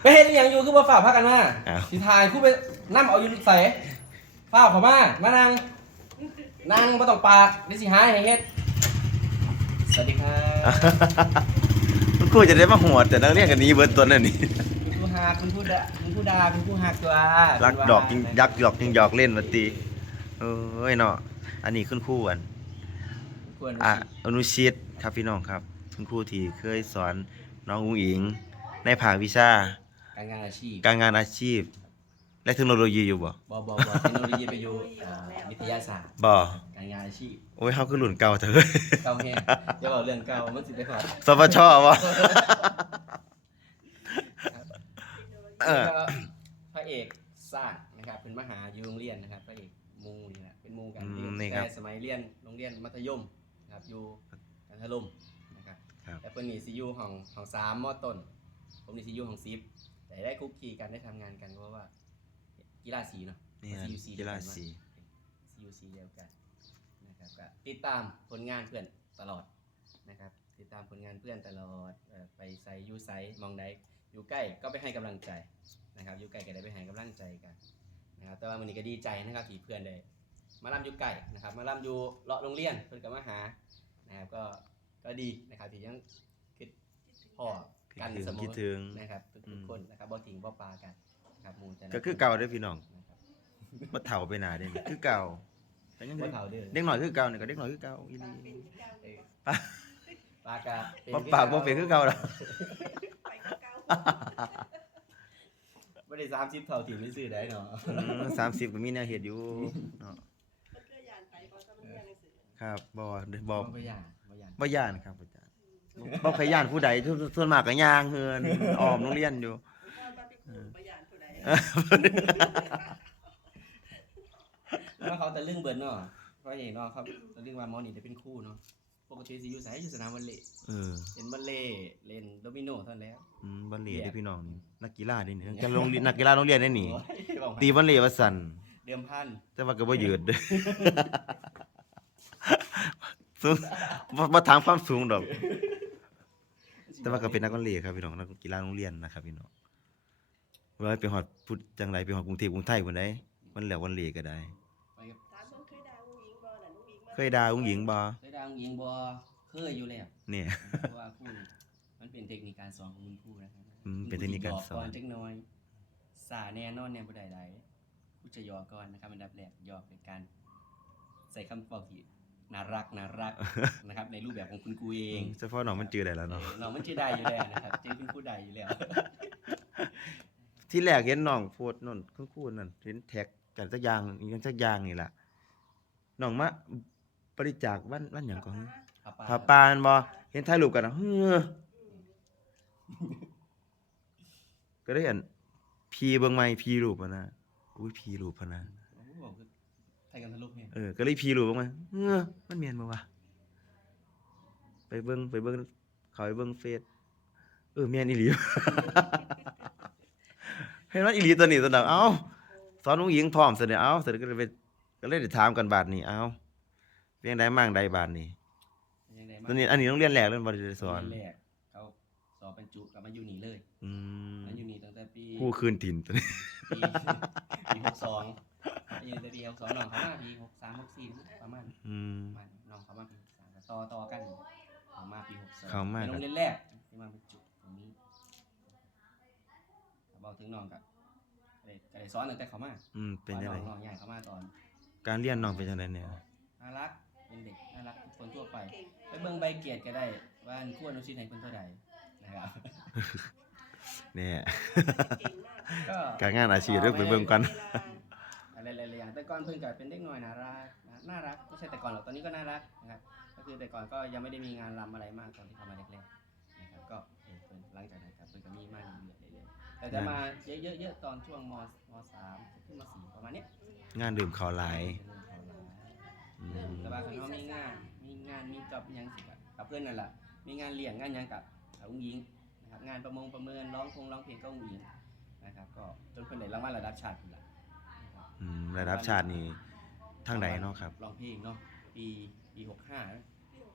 ไปเฮ็ดอหย่างอยู่คือบ่ฝ่าพากันมาอ้าว สิทายคู่ไปนั่เอาอยู่ใส่ฝ้าวเข้ามามานั่งนั่งบ่ต้องปากเดี๋ยวสิหาให้เฮ็ดสวัสดีครับคุณครูจะได้มาหัวแต่นักเรียนกันนี้เบิร์ตัวนั่นนี่ คุณผู้ฮักคุณผู้ดาคุณผู้ดาคุณผู้ฮักตัวรักดอกยิงยักหยอกยิงหยอกเล่นมาตีเอ้ยเนาะอันนี้คุณครูอันควรอะอนุชิตครับพี่น้องครับ คุณครูที่เคยสอนน้องอุ้งอิง ในภาควิชา การงานอาชีพการงานอาชีพ และเทคโนโลยีอยู่บ่บอบอบอเทคโนโลยีไปอยู่เอ่อวิทยาศาสตร์ บ่การงานอาชีพโอ้ยเฮาคือรุ่นเก่าเถอะเก่าแห้งอย่าบอกเรื่องเก่ามันสิไปขอดสปชบ่เออแล้วก็พระเอกสร้างนะครับเป็นมหาอยู่โรงเรียนนะครับพระเอกมูนี่แหละเป็นมูกันอืมนี่ครับแต่สมัยเรียนโรงเรียนมัธยมนะครับอยู่กันทลุมนะครับครับ แต่เพิ่นนี่สิอยู่ของของสามมอต้นผมนี่สิอยู่ของซิป แต่ได้คุกคีกันได้ทำงานกันเพราะว่า กีฬาสีเนาะ นี่ฮะ CUC กีฬาสี CUC เดียวกันนะครับก็ติดตามผลงานเพื่อนตลอดนะครับ ติดตามผลงานเพื่อนตลอดเอ่อไปไซยูไซมองใดอยู่ใกล้ก็ไปให้กำลังใจนะครับอยู่ใกล้ก็ได้ไปให้กำลังใจกันนะครับแต่ว่าวันนี้ก็ดีใจนะครับที่เพื่อนได้มาล่ำอยู่ใกล้นะครับ มาล่ำอยู่เลาะโรงเรียนเพื่อนก็มาหานะครับก็ก็ดีนะครับที่ยังคิดพ่อ กันเสมคิอดถึงนะครับอืทุกมๆคนนะครับบ่ทิ้งบ่ปากันนะครับหมู่จะก็คือเก่าเด้อพี่น้องนะครับ บ่เฒ่าไปหนาเด้นี่คือเก่าแต่ยังบ่เด็กเฒ่าเด้อ เด็กน้อยคือเก่านี่ก็เด็กน้อยคือเก่าอีหลีเออปากกาเป็นบ่ปากบ่เป็นคือเก่าดอกบ่ได้30เท่าที่ไม่ซื้อได้เนาะอืม30ก็มีแนวเฮ็ดอยู่เนาะครับบ่บ่บ่บ่ย่านบ่ย่านบ่ย่านครับอาจารย์ บ่เคยย่านผู้ใดส่วนส่วนมากก็ย่างเฮือนอ้อมโรงเรียนอยู่แล้วเขาแต่เรื่องเบิดเนาะเพราะอย่างเนาะครับแต่เรื่องว่าหมอนี่จะเป็นครู่เนาะปกติสิอยู่ไสอยู่สนามวอลเลย์เออเล่นวอลเลย์เล่นโดมิโนเท่านั้นแล้วอืมบัลเล่ต์เด้อพี่น้องนี่นักกีฬาเด้นี่จังโรงเรียนนักกีฬาโรงเรียนได้นี่โอ้ยบอกมาตีบัลเล่ต์ว่าสั่นเดิมพันแต่ว่าก็บ่ยืดเด้อสูงบ่บ่ถามความสูงดอก แต่ว่าก็เป็นนักบัลเล่ต์ครับพี่น้องนักกีฬาโรงเรียนนะครับพี่น้องเวลาไปฮอดพุทธจังไดไปฮอดกรุงเทพกรุงไทยพุ่นได้มันแล้ววันเล่ก็ได้ ไปกับเคยด่าอุ้งหญิงบ่เคยดังยิงบ่เคยอยู่แล้วเนี่ย เพราะว่าครู่นี่มันเป็นเทคนิคการสอนของคุณครูนะครับอืมเป็นเทคนิคการสอน คุณครูสิบก่อนจักหน่อยสาแน่นอนเนี่ยบ่ได้หลายครูจะยอก่อนนะครับอันดับแรกยอเป็นการ ใส่คำบอกที่ น่ารักน่ารักนะครับ ในรูปแบบของคุณครูเองเฉพาะน้องมันจือได้แล้วเนาะเออน้องมันชื่อได้อยู่แล้วนะครับเจอคุณครูได้อยู่แล้ว ที่แรกเห็นน้องโพสต์นั่นคุณครูนั่นเห็นแท็กกันสักอย่างอีกสักอย่างนี่ล่ะน้องมาบริจาควันวันหยังก่อนผ้าป่าผ้าปาแม่นบ่เห็นถ่ายรูปกันนะเฮ้อก็ได้อันพีเบิ่งใหม่พีรูปอะนะอุ้ยพีรูปพะนะ โอ้โหคือไทย กันทะลุเนี่ยเออก็เลยพีรูปเบิ่งใหม่เฮ้อมันแม่นบ่วะไปเบิ่งไปเบิ่งเขาไปเบิ่งเฟซเออแม่นอีหลี เห็นว่าอีหลีตัวนี้ตัวนั้นเอ้าสอนผู้หญิงพร้อมเสนอเอ้าเสนอก็เลยไปก็เลยได้ถามกันบาดนี้เอ้าเพียงใดมั่งใดบาดนี้ยังไงตัวนี้อันนี้ต้องเรียนแรกเรื่องบ่ได้สอนแรกเขาสอบบรรจุกลับมาอยู่นี่เลยอืมมาอยู่นี่ตั้งแต่ปีคู่คืนถิ่นตัวนี้ ปีปีหกสองอยู่ในปีหกสองน้องเขามาปีหกสามหกสี่ประมาณอืม ประมาณน้องเขามาปีหกสามต่อต่อกันเขามาปีหกสองเขามาเป็นโรงเรียนแรกที่มาบรรจุตรงนี้บอกถึงน้องกับก็ได้ก็ได้สอนตั้งแต่เขามาอืมเป็นตอนจังน้ไดองน้องใหญ่เขามาตอน การเรียนน้องเป็นจังไดเนี่ย น่ารัก เป็นเด็กน่ารักทุกคนทั่วไป ไปเบิ่งใบเกียรติก็ได้ ว่าอันคู่อนุชิตให้เพิ่นเท่าใดนะครับ เนี่ย ก็การงานอาชีพเด้อไปเบิ่งกันอะไรห ลายๆอย่างแต่ก่อนเพิ่นก็เป็นเด็กน้อยน่ารักนะน่ารักไม่ใช่แต่ก่อนหรอกตอนนี้ก็น่ารักนะครับก็คือแต่ก่อนก็ยังไม่ได้มีงานรำอะไรมากตอนที่เข้ามาแรกๆนะครับก็เออเพิ่นหลังจากนั้นครับเพิ่นก็มีมากเรื่อยๆเรื่อยๆแต่จะมาเยอะๆๆตอนช่วงมมสามขึ้นมสี่ประมาณเนี้ยงานดื่มข้าวหลายเริ่มเข้าร้าน อืมแต่ว่าคันเขามีงาน มีงาน มีจ็อบอิหยังสิกับกับเพื่อนนั่นแหละมีงานเลี้ยงงานหยังกับกับอุ้งยิงนะครับ งานประมงประเมินร้องพงร้องเพลงก็อุ้งยิงนะครับ ก็จนเพื่อนได้รางวัลระดับชาติอยู่ละนะครับ อืมระดับชาตินี่ทางใดเนาะครับ ร้องเพลงเนาะปีปีหกห้า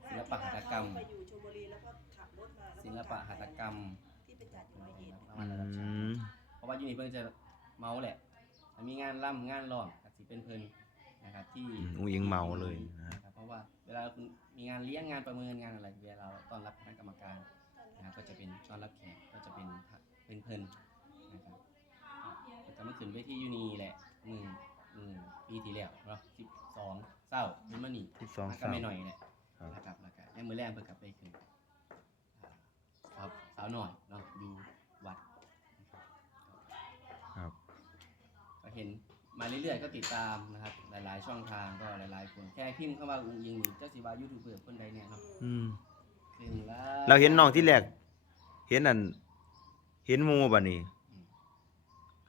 ศิลปะหัตถกรรม ไปอยู่ชลบุรีแล้วก็ขับรถมาแล้วก็ศิลปะหัตถกรรมที่ไปจัดอยู่ในเย็นรางวัลระดับชาติอืมว่าอยู่นี่เพิ่นจะเมาแหละถ้ามีงานร่ำงานร้องก็สิเป็นเพิ่นนะครับที่ อืมอุ้งอิงเมาเลยนะฮะนะครับเพราะว่าเวลาคุณมีงานเลี้ยงงานประเมินงานอะไรเวลาเราต้อนรับคณะกรรมการนะครับก็จะเป็นต้อนรับแขกก็จะเป็นเป็นเพิ่นนะครับก็จะมาขึ้นเวทีอยู่นี่แหละ มือมือปีที่แล้วเนาะ12เศร้าเป็นมานี่ที่สองมาก็สามไม่หน่อยแหละครับนะครับแล้วก็ยังมือแรงเพิ่นกลับไปขึ้นอ่าสาวสาวหน่อยเนาะอยู่วัดนะครับครับ ก็เห็นมาเรื่อยๆก็ติดตามนะครับ หลายๆ ช่องทางก็หลายๆคนแค่พิมพ์เข้ามาอุ้งยิงนี่เจ้าสิว่ายูทูบเบอร์คนใดเนี่ยเนาะอืมถึงแล้วเราเห็นน้องที่แรก เห็นอัน เห็นหมูบัดนี้อืม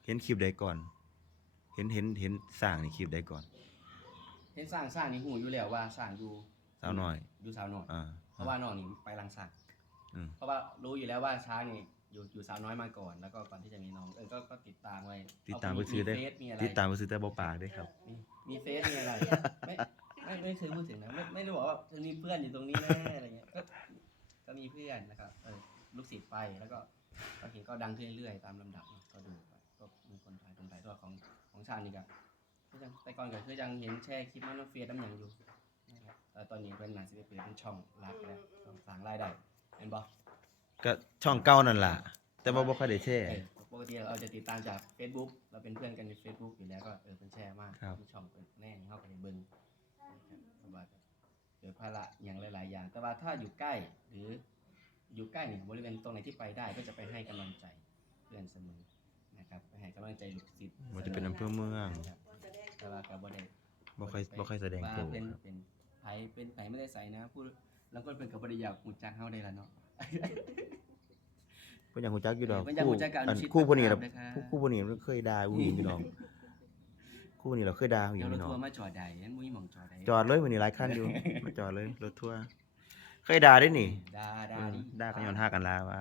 เห็นคลิปใดก่อน เห็นเห็นเห็นสร้างในคลิปใดก่อน เห็นสร้างสร้างนี่หูอยู่แล้วว่าสร้างอยู่สาวน้อย อยู่สาวน้อยอ่าเพราะว่าน้องนี่ไปลังสร้างอืม เพราะว่ารู้อยู่แล้วว่าช้างนี่อยู่อยู่สาวน้อยมาก่อน แล้วก็ก่อนที่จะมีน้องเออก็ก็ติดตามไว้ติดตามเไปซื้อได้ เฟซมีอะไรติดตามไปซื้อแต่บ่ปากได้ครับ มีมีเฟซมีอะไรไม่ไม่ไม่เคยพูดถึงนะไม่ไม่ได้บอกว่าจะมีเพื่อนอยู่ตรงนี้นะอะไรเงี้ยก็ก็มีเพื่อนนะครับเออลูกศิษย์ไปแล้วก็ก็เห็นก็ดังขึ้นเรื่อยๆตามลำดับเนอะก็ดูไป ก็มีคนถ่ายตรงถ่ายตัวของของชาญนี่ก็คือจังแต่ก่อนก็คือยังเห็นแชร์คลิปมันน้ำเฟียน้ำหยังอยู่นะครับแต่ตอนนี้เป็นหนังสิบเอ็ดปีเป็นช่องรักแล้วช่องสร้างรายได้เห็นบ่ก็ช่องเก่านั่นล่ะ แต่ว่าบ่ค่อยได้แชร์ เออปกติเราจะติดตามจาก Facebook เราเป็นเพื่อนกันใน Facebook อยู่แล้วก็เออเป็นแชร์มากครับที่ช่องเป็นแน่นเข้าไปในเบิงนะครับเพราะว่าเกิดภาระอย่างหลาย ๆ อย่าง แต่ว่าถ้าอยู่ใกล้หรืออยู่ใกล้เนี่ยบริเวณตรงไหนที่ไปได้ก็จะไปให้กำลังใจเพื่อนเสมอ นะครับไปให้กำลังใจลูกศิษย์บ่จะเป็นอำเภอเมืองครับแต่ว่าก็บ่ได้บ่ค่อยบ่ค่อยแสดงว่าตัวเป็นครับเป็นไผเป็นไผไม่ได้ใส่นะพูดแล้วก็เป็นกับบริยากหูจักเฮาได้ละเนาะ เพิ่นอยากฮู้จักอยู่ดอกเพิ่นอยากรู้จักกับอนุอันชิตคู่ผู้นี้ล่ะมากๆนะครับคู่คู่ผู้นี้มันเคยด่าผู้หญิงอยู่ดอกคู่นี้เราเคยด่าผู้หญิเดี๋งยวอรถยู่ดอกทัวร์มาจอดใดนั้นมุ้ยหมองจอดใดจอดเลยมื้อนี้หลายคันอยู่มาจอดเลยรถทัวร์เคยด่าได้นี่ดาดาเออดิด่ากันย้อนหากันลาว่า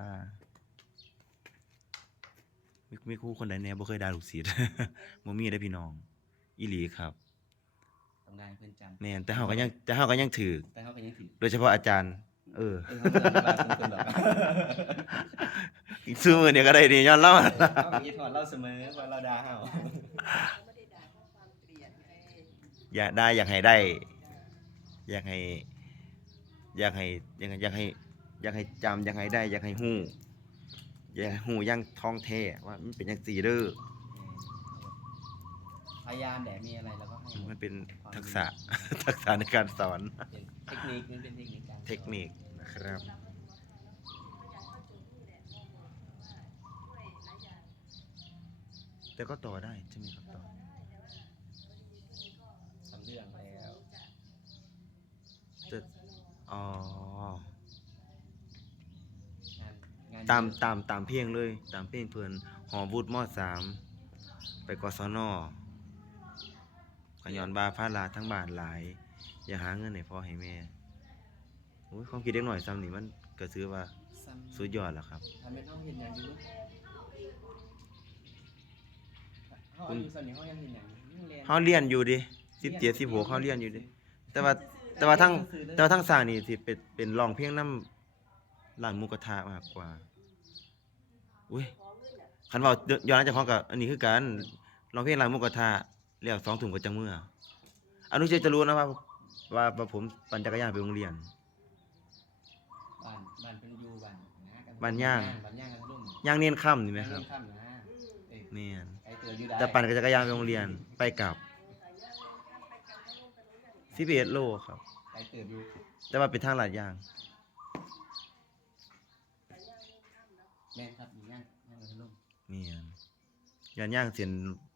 มีมีครู่คนใดแน่บ่เคยด่าลูกศิษย์ บ่มีได้อพี่น้อง อีหลีครับต้องได้เพื่อนจำแม่นแต่เฮาก็ยังแต่เฮาก็ยังถือแต่เขาก็ยังถือโดยเฉพาะอาจารย์ เออเออเขาจะมาเป็นคนแบบซื้อมือเนี่ยก็ได้นี่ย้อนเล่า เขาอย่างนี้ถอดเล่าเสมอว่าเราด่าเฮาไม่ได้ด่าเพราะความเกลียดไงอยากได้อยากให้ได้ อยากให้ อยากให้อยากให้อยากให้อยากให้จำอยากให้ได้ อยากให้ฮู้ อยากให้ฮู้อยังท้องแท้ว่ามันเป็นจังซี่เด้อพยายามแดดมีอะไรแล้วก็ให้หมมัดนเป็นทักษะ ทักษะในการสอน เป็นเทคนิคมันเป็นเทคนิคการเทคนิคนะครับ แต่ก็ต่อได้ใช่ไหมครับต่อทำเรื่องแล้วจะอ๋องานงาน ตามเยอะตามตามเพลงเลย ตามเพลงเพิ่นหอบูดมอสามไปกศนขย้อนบาพาลาทั้งบ้านหลาย อย่าหาเงินให้พ่อให้แม่โอ้ยความคิดเด็กหน่อยซ้ำนี่มันก็ถือว่าซ้ำสุดยอดแล้วครับทำเป็นห้องเห็นอย่างอยู่เขาอายุส่วนนี้เขายังเห็นอย่างอยู่ยังรียนเฮาเรียนอยู่ดิ17 16เฮาเรียนอยู่ดิแต่ว่าแต่ว่าทั้งแต่ว่าทั้งสร้างนี่สิเป็นเป็นร้องเพลงนำร้านหมูกระทะมากกว่า อุ้ยคันเว้าย้อนหลังจากของกับอันนี้คือกันร้องเพลงร้านหมูกระทะเรียก2ทุ่มก็จังมื้ออนุเชษจะรู้นะว่าว่าว่าผมปั่นจักรยานไปโรงเรียน บ้านบ้านเป็นอยู่บ้านนะกันบ้านย่าง บ้านย่างกันรุ่มย่างเนียนค่ำนี่ไหมย่างครับเล่นค่ำนะเอ้ยแม่นไอเตืออยู่ได้แต่ปั่นจักรยานไปโรงเรียนไปกลับ11โลครับ ไอเตืออยู่แต่ว่าเป็นทางลาดยาง แม่นครับอยู่ย่างย่าง กันรุ่มแม่นย่านย่างเส้น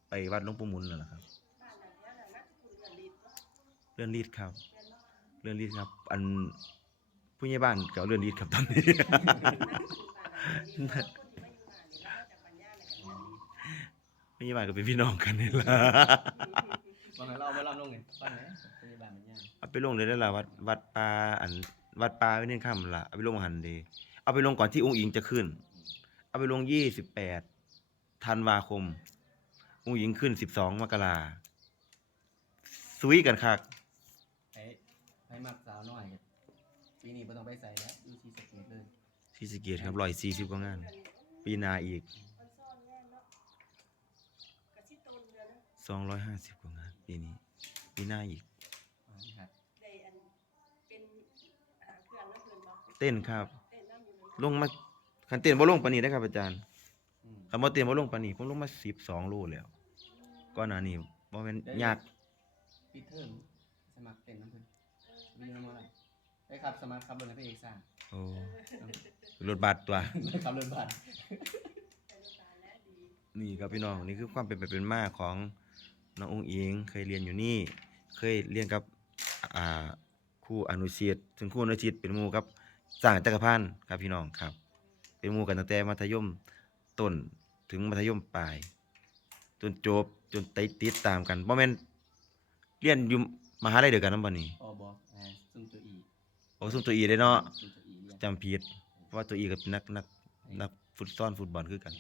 ไปวัดหลวงปู่หมุนนั่นแหละครับเลื่อนรีดครับเลื่อนรีดครับ อันผู้ใหญ่บ้านก็เลื่อนรีดครับตอนนี้ ผู้ใหญ่บ้านก็เป็นพี่น้องกันนี่ล่ะบางครั้งเราเอามาลำลงไงตอนไหนพยาบาลมันย่างเอาไปลงเลยได้อล่ะวัดวัดป่าอันวัดป่าไว้เน้นค่ำล่ะเอาไปลงหันเดเอาไปลงก่อนที่องค์อิงจะขึ้น เอาไปลงยี่สิบแปด ธันวาคมองค์อิงขึ้นสิบสองมกราสวีกันคักไอ้ไอ้มักสาวน้อยปีนี้ไม่ต้องไปใส่แล้วดูชีสเกตเลยที่สะเกียครับร้อยสี่สิบกว่างาน ปีหนาอีกสองร้อยห้าสิบกว่างาน ปีนี้ ปีหน้าอีก อ๋อครับได้อันเป็นหาเครื่องน้ำเพลินบ่เต้นครับเต้นน้ำอยู่เลยลงมาคันเต้นบ่ลงปานนี้ได้อครับอาจารย์อืม คำว่าเต้นบ่ลงปานนี้ผมลงมาสิบสองโลแล้วก่อนหน้านี้บ่แม่นยากปิดเทอมสมัครเต้นน้ำเพิ่นวิ่งน้ำอะไรได้ครับสมัครขับรถให้พระเอกสร้างโอ้รถบัสตัวได้ขับรถบัสแต่ลูกตาและดีนี่ครับพี่น้องนี่คือความเป็นไปเป็นมาของน้ององค์อิงเคยเรียนอยู่นี่ เคยเรียนกับอ่าครูอนุชิตซึ่งครูอนุชิตเป็นหมู่กับสร้างจักรพันธ์ครับพี่น้องครับ เป็นหมู่กันตั้งแต่มัธยมต้น ถึงมัธยมปลาย จนจบจนติดติดตามกันบ่แม่นเรียนอยู่มหาลัยเดียวกันนำบ่นี่ออบออ่าซุ่มตัวอีโอ้ซุมตัวอีได้เนาะซุ่มตัวอีเรียนจำผิดเพราะว่าตัวอีก็เป็นนักนักนักฟุตซอลฟุตบอลคือกัน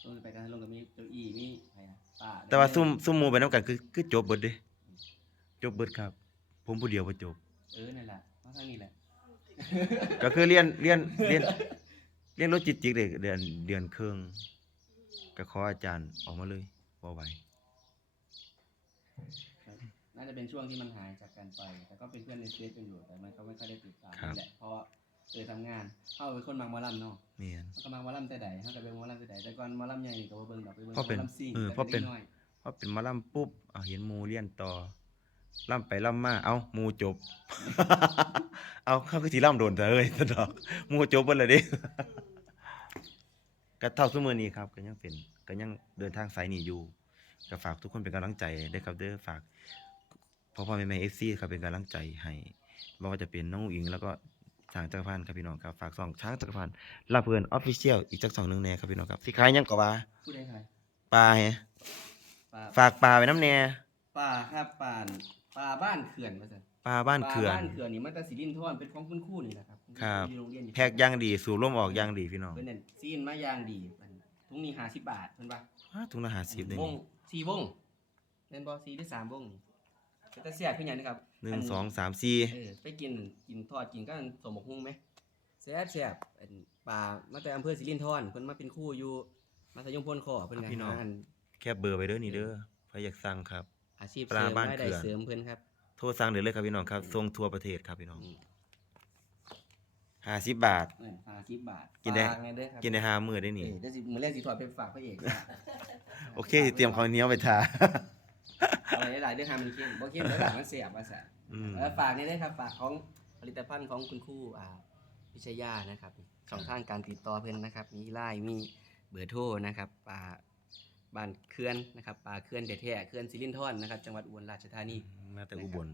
ซุ่มไปกันลงกับมีตัวอีมีใครนะป้าแต่ว่าซุ่มซุ่มหมู่ไปนํกันคือคือจบเบิดเด้จบเบิดครับ ผมผู้เดียวบ่จบ เออนั่นแหละมาทางนี้แหละก็คือเรียนเรียนเรียนเรียนโลจิสติกส์เลยเดือนเดือนครึ่ง ก็ขออาจารย์ออกมาเลยบ่ไหวน่าจะเป็นช่วงที่มันหายจากกันไป แต่ก็เป็นเพื่อนในเฟซกันอยู่แต่มันก็ไม่ค่อยได้ติดตามนี่แหละเพราะว่าเคยทำงานเขาเป็นคนมังหมอลำเนาะแม่นเขาก็มังหมอลำแต่ใดเขาก็เป็นหมอลำแต่ใดแต่ก่อนหมอลำใหญ่นี่ก็บ่เบิ่งดอกไปเบิ่งหเพราะเป็นมอลำซิ่งเออแต่เพราะเป็นด็กอยพอเป็นหมาล่ำปุ๊บเอาเห็นหมู่เรียนต่อล่ำไปล่ำมา เอ้าหมู่จบ เอาเขาก็สิล่ำโดนแต่เอ้ยซะดอกหมู่จบเบิดแล้วเด้ ก็เท่าซุมื้อนี้ครับก็ยังเป็นก็ยังเดินทางสายนี้อยู่ก็ฝากทุกคนเป็นกำลังใจด้วยครับเด้อฝากพ่อพ่อแม่แม่ FC ครับเป็นกำลังใจให้บ่ว่าจะเป็นน้องอุ๋งอิงแล้วก็ช้างจักรพันธ์ครับพี่น้องครับฝากสองช้างจักรพันธ์ลาเพื่อน Official อีกจักสองหนึงแน่ครับพี่น้องครับสิขายหยังก็ว่าผู้ใดใครปลาแฮะป้าฝากปลาไว้น้ำแน่ป้าครับป้านป้าบ้านเขื่อนว่าซั่นปลาบ้านเขื่อนป้บ้านเขื่อนนี่มันแต่สิรินทรเป็นของคุณครูนี่แหละครับ ครับ อยู่โรงเรียนอยู่แพ็กย่างดีสูบลมออกย่างดีพี่น้องเพิ่นนั่นซีนมาอย่างดีมันทุงนี้50บาทเพิ่นว่าอ้าถุงละห้าสิบเลยวงนี่สี่วงเล่นบอลสี่หรือสามวงนี่เป็นตาเสียบขึ้นอย่างนี้ครับ หนึ่งสองสามสี่เออไปกินกินทอดกินก็สมบกหุ้งไหมแซ่บแซ่บอันป่ามาแต่อำเภอสิรินธรเพิ่นมาเป็นครู่อยู่มัธยมพลขอเพิ่นก็หาอันแค่เบอร์ไปเด้อนี่เด้อใครอยากสั่งครับ อาชีพปลาเสริมบ้านรายได้เขื่อน เสริมเพิ่นครับ โทรสั่งเดี๋ยวเลยครับพี่น้องครับส่งทั่วประเทศครับพี่น้องอืม ห้าสิบบาท เออฝากสิบบาทกินได้ ฝาไงเด้อครับกินได้ห้ามื้อได้เอนี่อเดี๋ยวสิมื้อแรกสิถอดไปฝากพระเอกโอเคสิเตรียมข้าวเหนียวไปทาอะไรหลายๆเรื่องทำมันเข้มบ่เข้มแล้วหลังมันเสียบว่าซะอืมเออฝากนี่ด้วยครับฝากของผลิตภัณฑ์ของคุณครูอ่าพิชยานะครับช่องทางการติดต่อเพื่อนนะครับ มีไลน์มีเบอร์โทรนะครับป่าบ้านเขื่อนนะครับป่าเขื่อนแท้ๆเขื่อนสิรินธรนะครับจังหวัดอุบลราชธานี มาแต่อุบล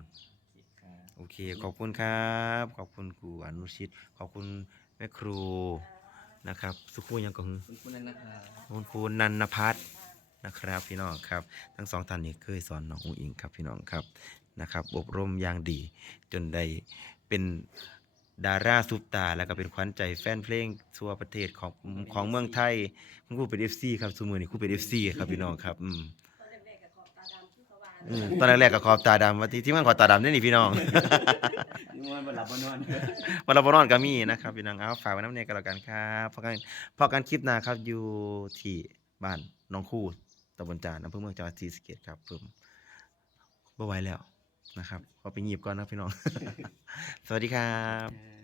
ครับโอเค ขอบคุณครับ ขอบคุณครูอนุชิต ขอบคุณแม่ครูนะครับ สุขุยังกงคุณคุณนันนะครับคุณครูนันนพัฒน์นะครับพี่น้องครับ ทั้งสองท่านนี้เคยสอนน้องอุ๋งอิงครับพี่น้องครับนะครับอบรมอย่างดี จนได้เป็นดาราซุปตา แล้วก็เป็นขวัญใจแฟนเพลงทั่วประเทศของของเมืองไทยคุณครูเป็น FC ครับสมือนี้ครูเป็น FC ครับพี่น้องครับอืม อืมตอนแรกๆก็ขอบตาดำว่าที่ที่มันขอบตาดำนี่นี่พี่น้อง นี่มันบนหลับบนนอน วันเราบนอนก็มีนะครับพี่น้องเอาฝากไว้น้ำเนยกันแล้วกันครับพอกันพอกันคลิปหน้าครับอยู่ที่บ้านน้องคู่ตำบลจานอำเภอเมืองจังหวัดศรีสะเกษครับผมบ่ไหวแล้วนะครับขอไปหยิบก่อนนะพี่น้อง สวัสดีครับครับ